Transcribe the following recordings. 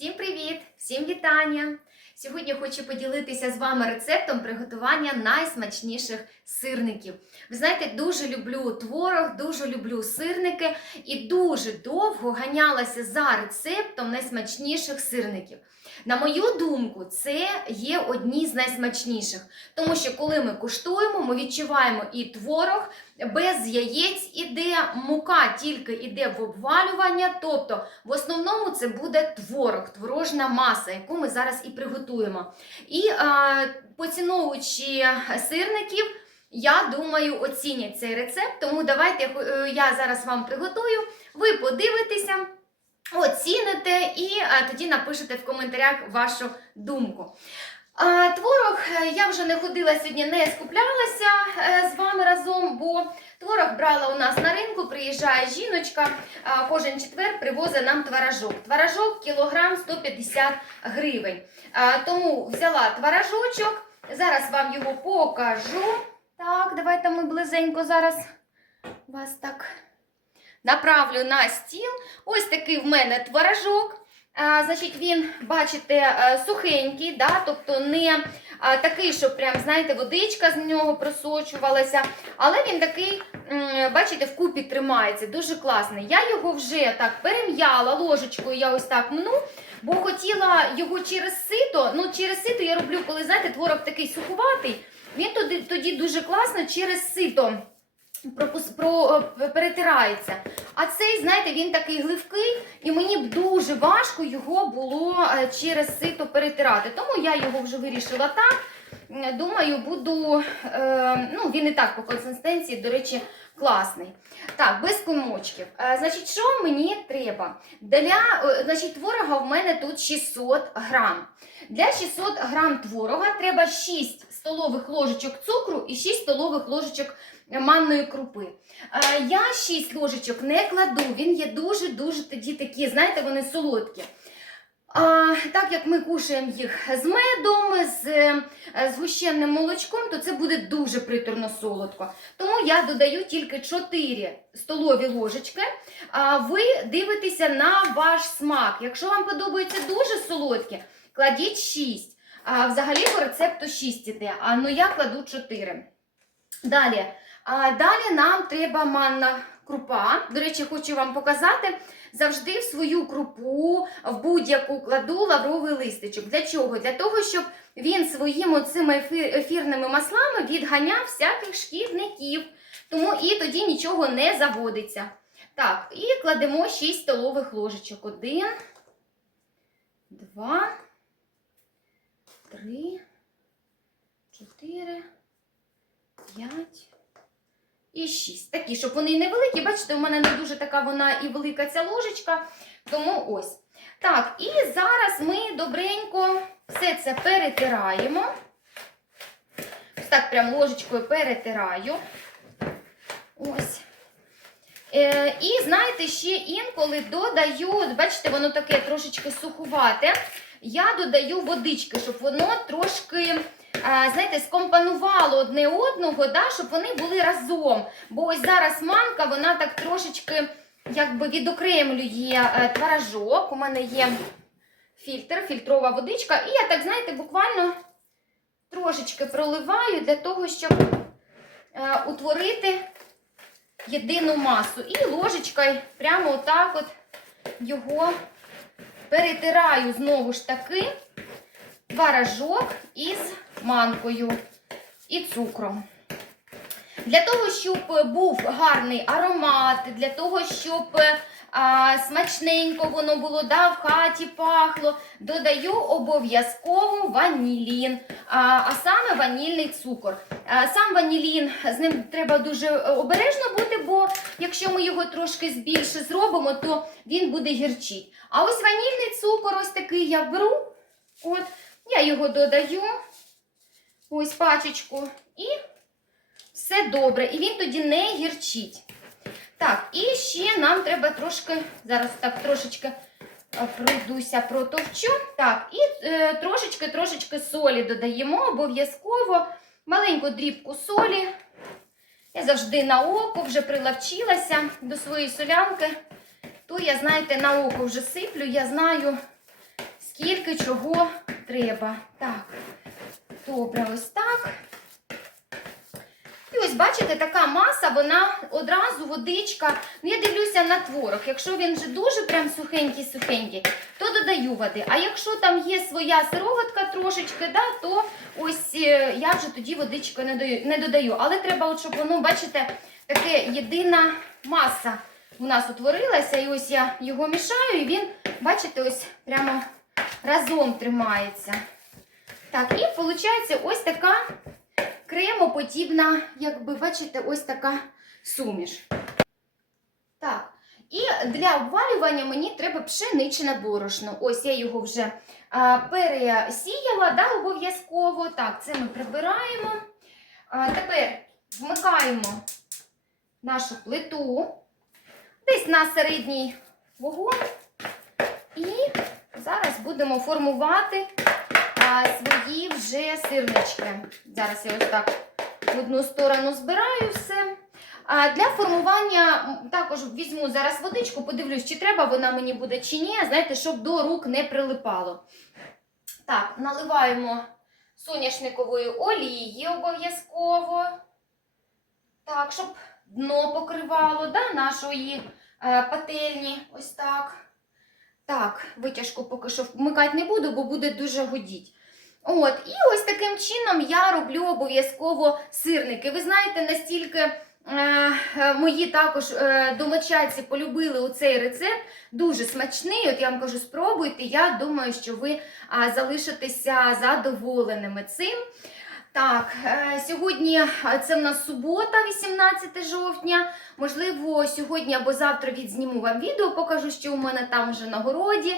Всім привіт! Всім вітання! Сьогодні хочу поділитися з вами рецептом приготування найсмачніших сирників. Ви знаєте, дуже люблю творог, дуже люблю сирники і дуже довго ганялася за рецептом найсмачніших сирників. На мою думку, це є одні з найсмачніших, тому що коли ми куштуємо, ми відчуваємо і творог, без яєць іде, мука тільки йде в обвалювання, тобто в основному це буде творог, творожна маса, яку ми зараз і приготуємо. І е, поціновуючи сирників, я думаю, оцінять цей рецепт. Тому давайте е, я зараз вам приготую, ви подивитеся. Оціните і а, тоді напишете в коментарях вашу думку. А, творог е, я вже не ходила сьогодні, не скуплялася е, з вами разом, бо творог брала у нас на ринку, приїжджає жіночка, кожен четвер привозить нам творожок. Творожок кілограм 150 гривень. Тому взяла творожочок, зараз вам його покажу. Так, давайте ми близенько зараз вас так направлю на стіл. Ось такий в мене творожок. Значить, він, бачите, е, сухенький, да? тобто не такий, що прям, знаєте, водичка з нього просочувалася. Але він такий, бачите, бачите, вкупі тримається, дуже класний. Я його вже так перем'яла ложечкою, я ось так мну, бо хотіла його через сито. Ну, через сито я роблю, коли, знаєте, творог такий сухуватий, він тоді, тоді дуже класно через сито пропус- про, е, перетирається. А цей, знаєте, він такий гливкий, і мені б дуже важко його було е, через сито перетирати. Тому я його вже вирішила так. Думаю, буду. Е, ну, він і так по консистенції, до речі, класний. Так, без комочків. Значить, що мені треба? Для значить, творога в мене тут 600 грам. Для 600 грам творога треба 6 столових ложечок цукру і 6 столових ложечок манної крупи. Е, Я 6 ложечок не кладу, він є дуже-дуже тоді такі, знаєте, вони солодкі. А, так як ми кушаємо їх з медом, з е, згущенним молочком, то це буде дуже приторно солодко. Тому я додаю тільки 4 столові ложечки. А ви дивитеся на ваш смак. Якщо вам подобається дуже солодке, кладіть 6. А взагалі по рецепту 6 іде, а ну я кладу 4. Далі. Далі нам треба манна крупа. До речі, хочу вам показати. Завжди в свою крупу, в будь-яку кладу лавровий листочок. Для чого? Для того, щоб він своїми цими ефір- ефірними маслами відганяв всяких шкідників. Тому і тоді нічого не заводиться. Так, і кладемо 6 столових ложечок. Один, два, три, чотири, п'ять. І 6. Такі, щоб вони невеликі. Бачите, у мене не дуже така вона і велика ця ложечка. Тому ось. Так, і зараз ми добренько все це перетираємо. Ось так прям ложечкою перетираю. Ось. Е, і знаєте, ще інколи додаю, бачите, воно таке трошечки сухувате. Я додаю водички, щоб воно трошки знаєте, скомпонувало одне одного, да, щоб вони були разом. Бо ось зараз манка, вона так трошечки якби відокремлює е, творожок. У мене є фільтр, фільтрова водичка. І я так, знаєте, буквально трошечки проливаю для того, щоб е, утворити єдину масу. І ложечкою прямо отак от його перетираю знову ж таки творожок із манкою і цукром. Для того, щоб був гарний аромат, для того, щоб а, смачненько воно було да, в хаті пахло, додаю обов'язково ванілін, а, а саме ванільний цукор. А, сам ванілін, з ним треба дуже обережно бути, бо якщо ми його трошки більше зробимо, то він буде гірчить. А ось ванільний цукор, ось такий я беру, от, я його додаю, ось пачечку, і все добре. І він тоді не гірчить. Так, і ще нам треба трошки, зараз так трошечки е, пройдуся, протовчу. Так, і е, трошечки-трошечки солі додаємо обов'язково. Маленьку дрібку солі. Я завжди на око вже прилавчилася до своєї солянки. То я, знаєте, на око вже сиплю, я знаю, скільки чого треба. Так, добре, ось так. І ось, бачите, така маса, вона одразу водичка. Ну, я дивлюся на творог. Якщо він вже дуже прям сухенький-сухенький, то додаю води. А якщо там є своя сироватка трошечки, да, то ось е, я вже тоді водичку не даю, не додаю. Але треба, от, щоб воно, бачите, таке єдина маса у нас утворилася. І ось я його мішаю, і він, бачите, ось прямо разом тримається. Так, і виходить ось така кремоподібна, як ви бачите, ось така суміш. Так, і для обвалювання мені треба пшеничне борошно. Ось я його вже а, пересіяла, да, обов'язково. Так, це ми прибираємо. А, тепер вмикаємо нашу плиту десь на середній вогонь. І зараз будемо формувати а, свої вже сирнички. Зараз я ось так в одну сторону збираю все. А для формування також візьму зараз водичку, подивлюсь, чи треба вона мені буде чи ні, знаєте, щоб до рук не прилипало. Так, наливаємо соняшникової олії обов'язково. Так, щоб дно покривало да, нашої е, пательні. Ось так. Так, витяжку поки що вмикати не буду, бо буде дуже годіть. От, і ось таким чином я роблю обов'язково сирники. Ви знаєте, настільки е, е, мої також е, домочадці полюбили оцей рецепт, дуже смачний. От я вам кажу, спробуйте. Я думаю, що ви залишитеся задоволеними цим. Так, е, сьогодні е, це в нас субота, 18 жовтня. Можливо, сьогодні або завтра відзніму вам відео, покажу, що у мене там вже на городі.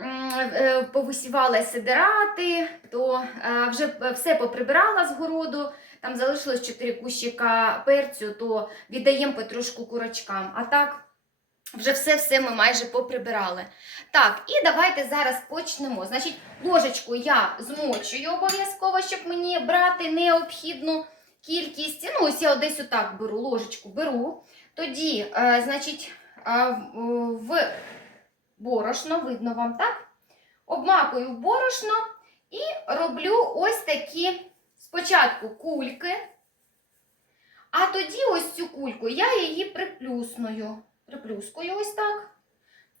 Е, Повисівала сидирати, то вже все поприбирала з городу. Там залишилось 4 кущика перцю, то віддаємо потрошку курочкам. А так, вже все-все ми майже поприбирали. Так, і давайте зараз почнемо. Значить, ложечку я змочую обов'язково, щоб мені брати необхідну кількість. Ну, ось я десь отак беру, ложечку беру. Тоді, е, значить, е, в- борошно, видно вам, так? Обмакую в борошно і роблю ось такі спочатку кульки, а тоді ось цю кульку я її приплюсную. Приплюскую ось так.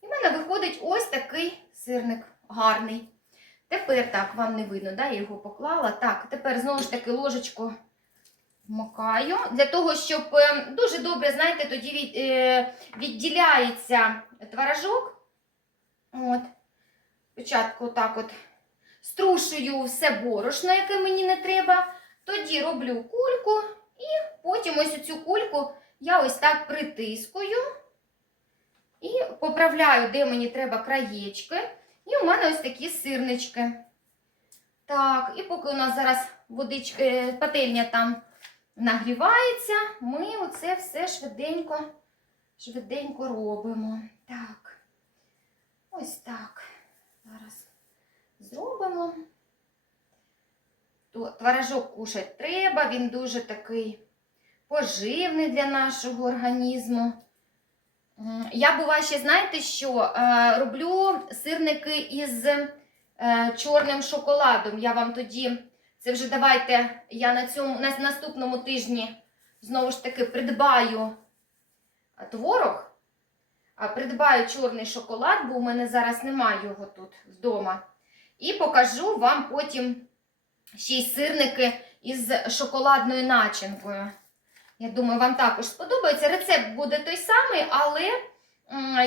І в мене виходить ось такий сирник гарний. Тепер так, вам не видно, да, я його поклала. Так, тепер знову ж таки ложечку вмикаю. Для того, щоб е, дуже добре, знаєте, тоді від, е, відділяється творожок. От. Спочатку так от струшую все борошно, яке мені не треба. Тоді роблю кульку, і потім ось цю кульку я ось так притискую. І поправляю, де мені треба краєчки. І у мене ось такі сирнички. Так, і поки у нас зараз водичка, е, пательня там нагрівається, ми оце все швиденько, швиденько робимо. Так, ось так. Зараз зробимо. Творожок кушати треба, він дуже такий поживний для нашого організму. Я буває ще, знаєте що, е, роблю сирники із е, чорним шоколадом. Я вам тоді, це вже давайте, я на цьому на наступному тижні знову ж таки придбаю творог, придбаю чорний шоколад, бо у мене зараз немає його тут вдома. І покажу вам потім ще й сирники із шоколадною начинкою. Я думаю, вам також сподобається. Рецепт буде той самий, але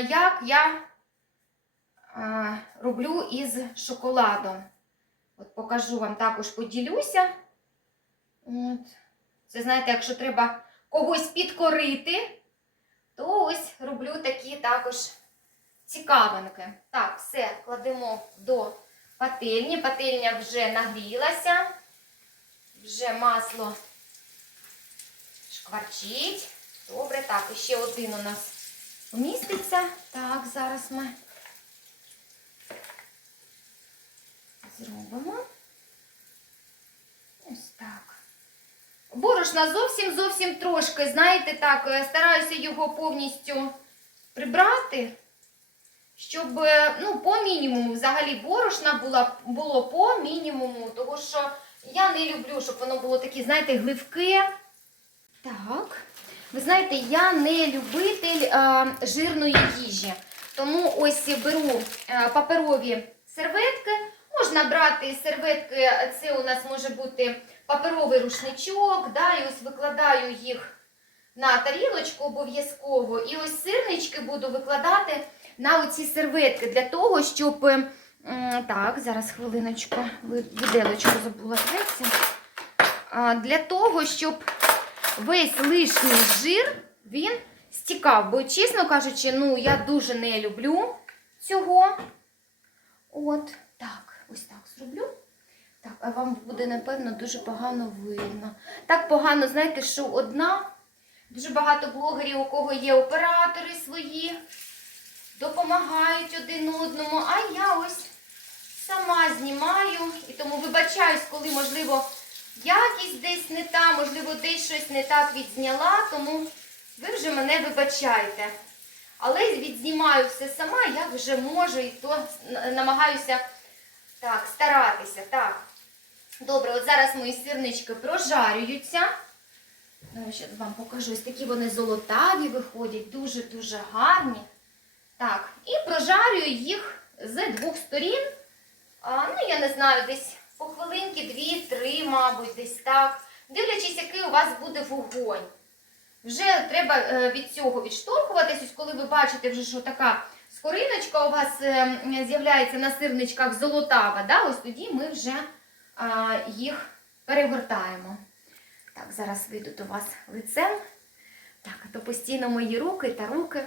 як я роблю із шоколадом. От покажу вам також поділюся. От. Це знаєте, якщо треба когось підкорити, то ось роблю такі також цікавинки. Так, все, кладемо до пательні. Пательня вже нагрілася, вже масло шкварчить. Добре, так, і ще один у нас вміститься. Так, зараз ми зробимо. Ось так. Борошна зовсім зовсім трошки, знаєте, так, е, стараюся його повністю прибрати, щоб, е, ну, по мінімуму взагалі борошна була, було по мінімуму, тому що я не люблю, щоб воно було таке, знаєте, гливке. Так. Ви знаєте, я не любитель а, жирної їжі. Тому ось беру а, паперові серветки. Можна брати серветки, це у нас може бути паперовий рушничок, да, і ось викладаю їх на тарілочку обов'язково. І ось сирнички буду викладати на оці серветки для того, щоб. Так, зараз хвилиночку, ви- виделочку забула. Для того, щоб весь лишній жир він стікав. Бо, чесно кажучи, ну я дуже не люблю цього. От так, ось так зроблю. Так, а вам буде, напевно, дуже погано видно. Так погано, знаєте, що одна. Дуже багато блогерів, у кого є оператори свої, допомагають один одному, а я ось сама знімаю. І тому вибачаюсь, коли, можливо, якість десь не та, можливо, десь щось не так відзняла, тому ви вже мене вибачайте. Але відзнімаю все сама, як вже можу, і то намагаюся так, старатися. Так. Добре, от зараз мої сирнички прожарюються. Ну, ще вам покажу. Ось такі вони золотаві виходять, дуже-дуже гарні. Так, і прожарюю їх з двох сторін. А, ну, я не знаю, десь по хвилинки, дві-три, мабуть, десь так. Дивлячись, який у вас буде вогонь. Вже треба е, від цього відштовхуватись. Коли ви бачите, вже, що така скориночка у вас е, з'являється на сирничках золотава, да? ось тоді ми вже їх перегортаємо. Так, зараз вийду до вас лицем. Так, то постійно мої руки та руки.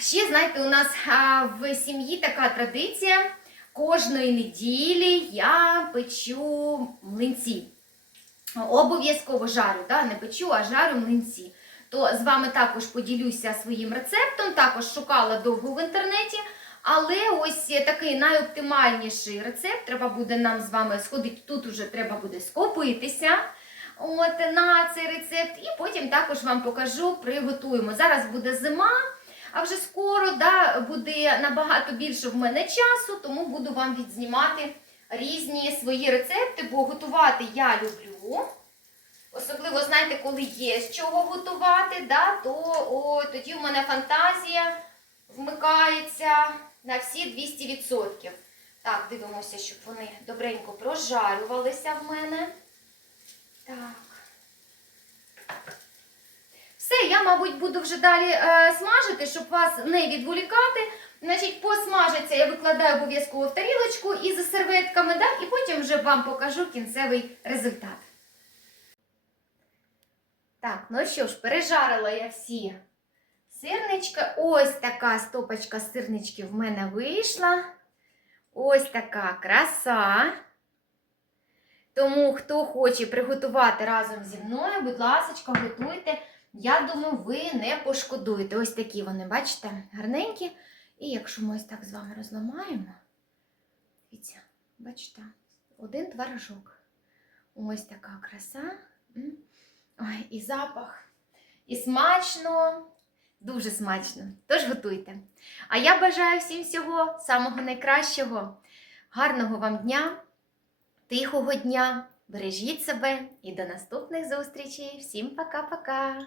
Ще, знаєте, у нас в сім'ї така традиція. Кожної неділі я печу млинці. Обов'язково жарю, да? не печу, а жарю млинці. То з вами також поділюся своїм рецептом, також шукала довго в інтернеті. Але ось такий найоптимальніший рецепт. Треба буде нам з вами сходити. Тут уже треба буде скопитися от, на цей рецепт. І потім також вам покажу, приготуємо. Зараз буде зима, а вже скоро да, буде набагато більше в мене часу, тому буду вам відзнімати різні свої рецепти, бо готувати я люблю. Особливо, знаєте, коли є з чого готувати, да, то о, тоді в мене фантазія вмикається на всі 200%. Так, дивимося, щоб вони добренько прожарювалися в мене. Так. Все, я, мабуть, буду вже далі е, смажити, щоб вас не відволікати. Значить, посмажиться, я викладаю обов'язково в тарілочку із серветками, да, і потім вже вам покажу кінцевий результат. Так, ну що ж, пережарила я всі сирнички. Ось така стопочка сирничків в мене вийшла. Ось така краса. Тому, хто хоче приготувати разом зі мною, будь ласка, готуйте. Я думаю, ви не пошкодуєте. Ось такі вони, бачите, гарненькі. І якщо ми ось так з вами розламаємо, дивіться, бачите, один творожок. Ось така краса. Ой, і запах, і смачно, дуже смачно. Тож готуйте. А я бажаю всім всього самого найкращого, гарного вам дня, тихого дня. Бережіть себе і до наступних зустрічей. Всім пока-пока!